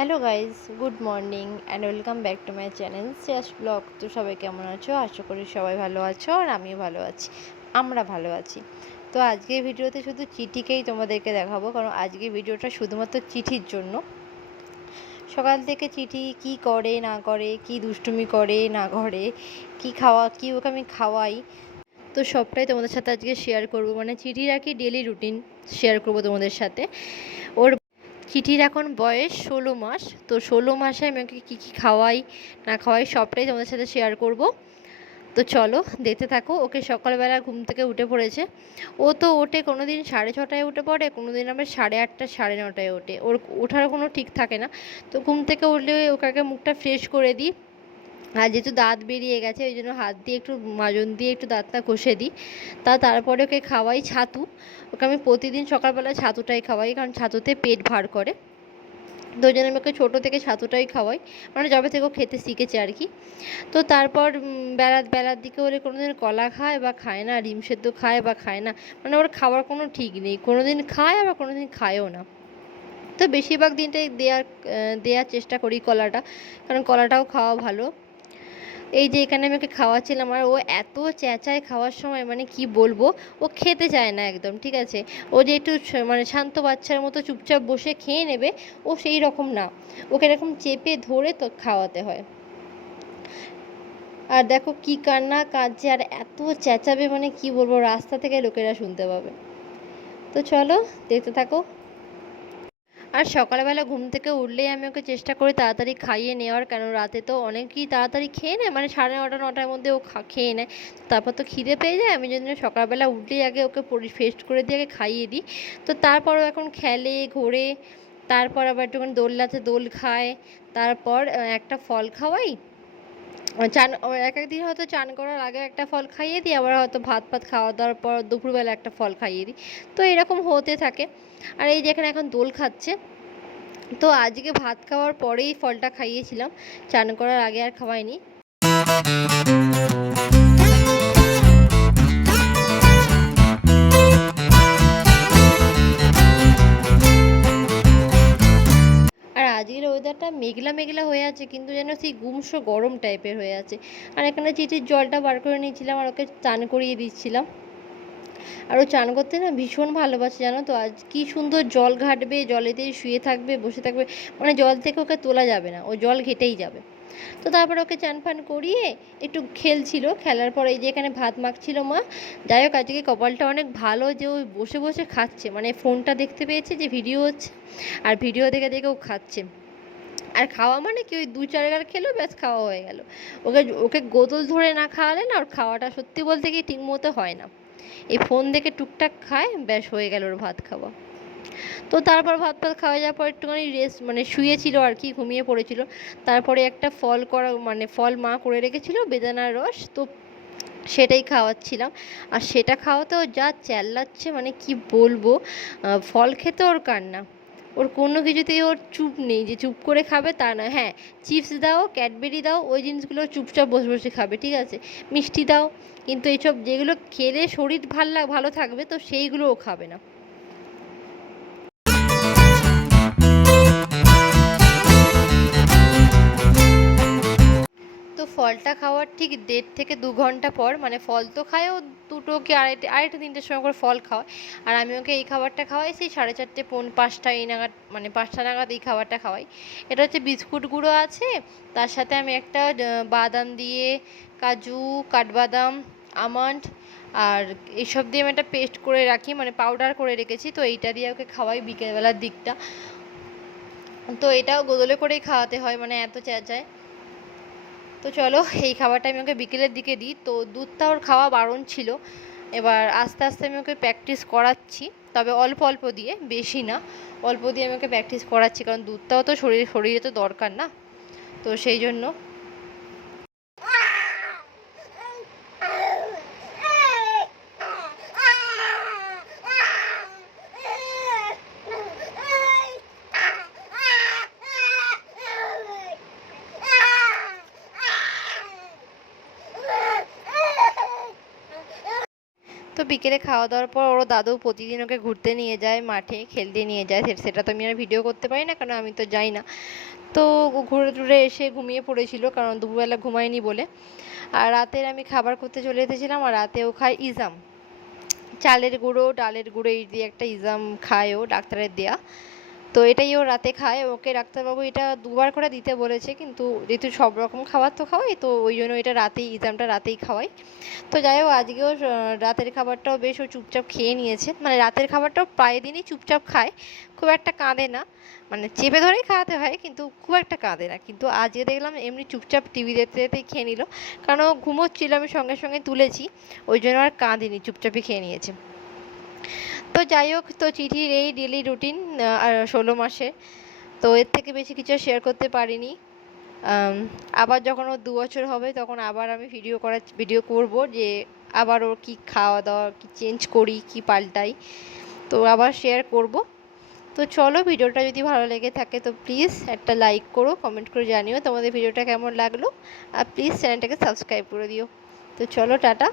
Hello guys, good morning and welcome back to my channel Shreyas blog. তো সবাই কেমন আছো? আশা করি সবাই ভালো আছো আর আমিও ভালো আছি। আমরা ভালো আছি। তো আজকের ভিডিওতে শুধু চিঠিকেই তোমাদেরকে দেখাবো, কারণ আজকের ভিডিওটা শুধুমাত্র চিঠির জন্য। সকাল থেকে চিঠি কি করে না করে, কি দুষ্টুমি করে না করে, কি ওকে আমি খাওয়াই, তো সবটাই তোমাদের সাথে আজকে শেয়ার করব। মানে চিঠির আর কি ডেলি রুটিন শেয়ার করবো তোমাদের সাথে। ওর চিঠির এখন বয়স 16 মাস। তো 16 মাসে আমি ওকে কী কী খাওয়াই না খাওয়াই সবটাই তোমাদের সাথে শেয়ার করব। তো চলো দেখতে থাকো। ওকে সকালবেলা ঘুম থেকে উঠে পড়েছে। ও তো ওঠে কোনো দিন 6:30টায় উঠে পড়ে, কোনো দিন আবার 8:30 9:30টায় ওঠে। ওর ওঠার কোনো ঠিক থাকে না। তো ঘুম থেকে উঠলে ওকে আগে মুখটা ফ্রেশ করে দিই। আর যেহেতু দাঁত বেরিয়ে গেছে ওই জন্য হাত দিয়ে একটু মাজন দিয়ে একটু দাঁতটা ঘষে দিই। তারপরে ওকে খাওয়াই ছাতু। ওকে আমি প্রতিদিন সকালবেলা ছাতুটাই খাওয়াই, কারণ ছাতুতে পেট ভার করে। তো ওই জন্য আমি ওকে ছোটো থেকে ছাতুটাই খাওয়াই, মানে যবে থেকে ও খেতে শিখেছে আর কি। তো তারপর বেলার দিকে হলে কোনো দিন কলা খায় বা খায় না, ডিম সেদ্ধ খায় বা খায় না। মানে ওর খাওয়ার কোনো ঠিক নেই, কোনো দিন খায় আবার কোনো দিন খায়ও না। তো বেশিরভাগ দিনটাই দেওয়ার চেষ্টা করি কলাটা, কারণ কলাটাও খাওয়া ভালো। এই যে এখানে আমি ওকে খাওয়াচ্ছিলাম আর ও এত চেঁচায় খাওয়ার সময়, মানে কি বলবো। ও খেতে চায় না একদম, ঠিক আছে। ও যে একটু মানে শান্ত বাচ্চার মতো চুপচাপ বসে খেয়ে নেবে, ও সেই রকম না। ওকে এরকম চেপে ধরে তো খাওয়াতে হয়। আর দেখো কি কান্না কাঁদছে আর এত চেঁচাবে, মানে কি বলবো, রাস্তা থেকে লোকেরা শুনতে পাবে। তো চলো দেখতে থাকো। আর সকালবেলা ঘুম থেকে উঠলেই আমি ওকে চেষ্টা করি তাড়াতাড়ি খাইয়ে নেওয়ার, কেন রাতে তো অনেকই তাড়াতাড়ি খেয়ে নেয়, মানে 9:30 9টার মধ্যে ও খেয়ে নেয়। তারপর তো খিদে পেয়ে যায়, আমি জন্য সকালবেলা উঠলেই আগে ওকে ফেস্ট করে দিয়ে আগে খাইয়ে দিই। তো তারপরও এখন খেলে ঘোরে, তারপর আবার একটুখানি দোলনাতে দোল খায়। তারপর একটা ফল খাওয়াই। চান এক এক দিন হয়তো চান করার আগে একটা ফল খাইয়ে দিই, আবার হয়তো ভাত খাওয়া দাওয়ার পর দুপুরবেলা একটা ফল খাইয়ে দিই। তো এরকম হতে থাকে। আর এই যেখানে এখন দোল খাচ্ছে, তো আজকে ভাত খাওয়ার পরেই ফলটা খাইয়েছিলাম, চান করার আগে আর খাওয়াইনি। আর আজকের ওয়েদারটা মেঘলা মেঘলা হয়ে আছে, কিন্তু যেন সেই গুমসো গরম টাইপের হয়ে আছে। আর এখানে চিঠির জলটা বার করে নিয়েছিলাম আর ওকে চান করিয়ে দিচ্ছিলাম। আর ও চান করতে না ভীষণ ভালোবাসে, জানো তো। আজ কি সুন্দর জল ঘাটবে, জলেতেই শুয়ে থাকবে, বসে থাকবে, মানে জল থেকে ওকে তোলা যাবে না, ও জল ঘেটেই যাবে। তো তারপর ওকে চান ফান করিয়ে একটু খেলছিল। খেলার পর এই যে এখানে ভাত মাখছিল মা। যাই হোক, আজকে কপালটা অনেক ভালো যে ও বসে বসে খাচ্ছে, মানে ফোনটা দেখতে পেয়েছে যে ভিডিও হচ্ছে, আর ভিডিও দেখে দেখে ও খাচ্ছে। আর খাওয়া মানে কি, ওই 2-4 গাল খেলো, ব্যাস খাওয়া হয়ে গেল। ওকে ওকে গোদল ধরে না খাওয়ালে না ওর খাওয়াটা সত্যি বলতে কি ঠিক মতো হয় না। এই ফোন দেখে টুকটাক খায়, ব্যাস হয়ে গেল ওর ভাত খাওয়া। তো তারপর ভাত খাওয়া যাওয়ার পর একটুখানি রেস্ট, মানে শুয়েছিল আর কি, ঘুমিয়ে পড়েছিল। তারপরে একটা ফল মা করে রেখেছিল, বেদানার রস, তো সেটাই খাওয়াচ্ছিলাম। আর সেটা খাওয়াতেও যা চেল্লাচ্ছে, মানে কি বলবো। ফল খেতে ওর কান্না। ওর কোনো কিছুতেই ওর চুপ নেই, যে চুপ করে খাবে তা না। হ্যাঁ, চিপস দাও, ক্যাডবেরি দাও, ওই জিনিসগুলো চুপচাপ বসে বসে খাবে, ঠিক আছে। মিষ্টি দাও, কিন্তু এইসব যেগুলো খেলে শরীর ভালো থাকবে, তো সেইগুলো ও খাবে না। তো ফলটা খাওয়ার ঠিক 1.5 থেকে 2 ঘন্টা পর, মানে ফল তো খায় ও 2টো কি আড়াইটে 3টের সময় করে ফল খাওয়ায়। আর আমি ওকে এই খাবারটা খাওয়াই সেই 4:30 5টা এই নাগাদ, মানে 5টা নাগাদ এই খাবারটা খাওয়াই। এটা হচ্ছে বিস্কুট গুঁড়ো আছে, তার সাথে আমি একটা বাদাম দিয়ে, কাজু, কাঠবাদাম, আমন্ড আর এইসব দিয়ে আমি একটা পেস্ট করে রাখি, মানে পাউডার করে রেখেছি। তো এইটা দিয়ে ওকে খাওয়াই বিকেলবেলার দিকটা। তো এটাও গোদলে করেই খাওয়াতে হয়, মানে এত চেঁচায়। তো চলো এই খাবারটা আমি ওকে বিকেলের দিকে দিই। তো দুধটা ওর খাওয়া বারণ ছিল। এবার আস্তে আস্তে আমি ওকে প্র্যাকটিস করাচ্ছি, তবে অল্প অল্প দিয়ে, বেশি না। অল্প দিয়ে আমি ওকে প্র্যাকটিস করাচ্ছি, কারণ দুধটাও তো শরীরে তো দরকার না, তো সেই জন্য। তো বিকেলে খাওয়া দাওয়ার পর ওর দাদু প্রতিদিন ওকে ঘুরতে নিয়ে যায়, মাঠে খেলতে নিয়ে যায়, সেটা তো আমি আর ভিডিও করতে পারি না, কারণ আমি তো যাই না। তো ঘুরে টুরে এসে ঘুমিয়ে পড়েছিল, কারণ দুপুরবেলা ঘুমায়নি বলে। আর রাতের আমি খাবার করতে চলে এসেছিলাম, আর রাতে ও খায় ইজাম, চালের গুঁড়ো ডালের গুঁড়ো এই দিয়ে একটা ইজাম খায় ও, ডাক্তারের দেয়া। তো এটাই ও রাতে খায়। ওকে ডাক্তারবাবু এটা ২ বার করে দিতে বলেছে, কিন্তু যেহেতু সব রকম খাবার তো খাওয়াই, তো ওই জন্য এটা রাতেই, ইজামটা রাতেই খাওয়াই। তো যাই হোক, আজকেও রাতের খাবারটাও বেশ ও চুপচাপ খেয়ে নিয়েছে, মানে রাতের খাবারটাও প্রায় দিনই চুপচাপ খায়, খুব একটা কাঁদে না, মানে চেপে ধরেই খাওয়াতে হয়, কিন্তু খুব একটা কাঁদে না। কিন্তু আজকে দেখলাম এমনি চুপচাপ টিভি দেখতে দেখতেই খেয়ে নিল, কারণ ও ঘুমোচ্ছিল, আমি সঙ্গে সঙ্গে তুলেছি, ওই জন্য আর কাঁদেনি, চুপচাপই খেয়ে নিয়েছে। তো যাই হোক, তো চিঠির এই ডেলি রুটিন ১৬ মাসে। তো এর থেকে বেশি কিছু শেয়ার করতে পারিনি। আবার যখন ওর ২ বছর হবে, তখন আবার আমি ভিডিও করব, যে আবার ওর কী খাওয়া দাওয়া কী চেঞ্জ করি, কী পাল্টাই, তো আবার শেয়ার করব। তো চলো, ভিডিওটা যদি ভালো লেগে থাকে তো প্লিজ একটা লাইক করো, কমেন্ট করে জানিও তোমাদের ভিডিওটা কেমন লাগলো, আর প্লিজ চ্যানেলটাকে সাবস্ক্রাইব করে দিও। তো চলো, টাটা।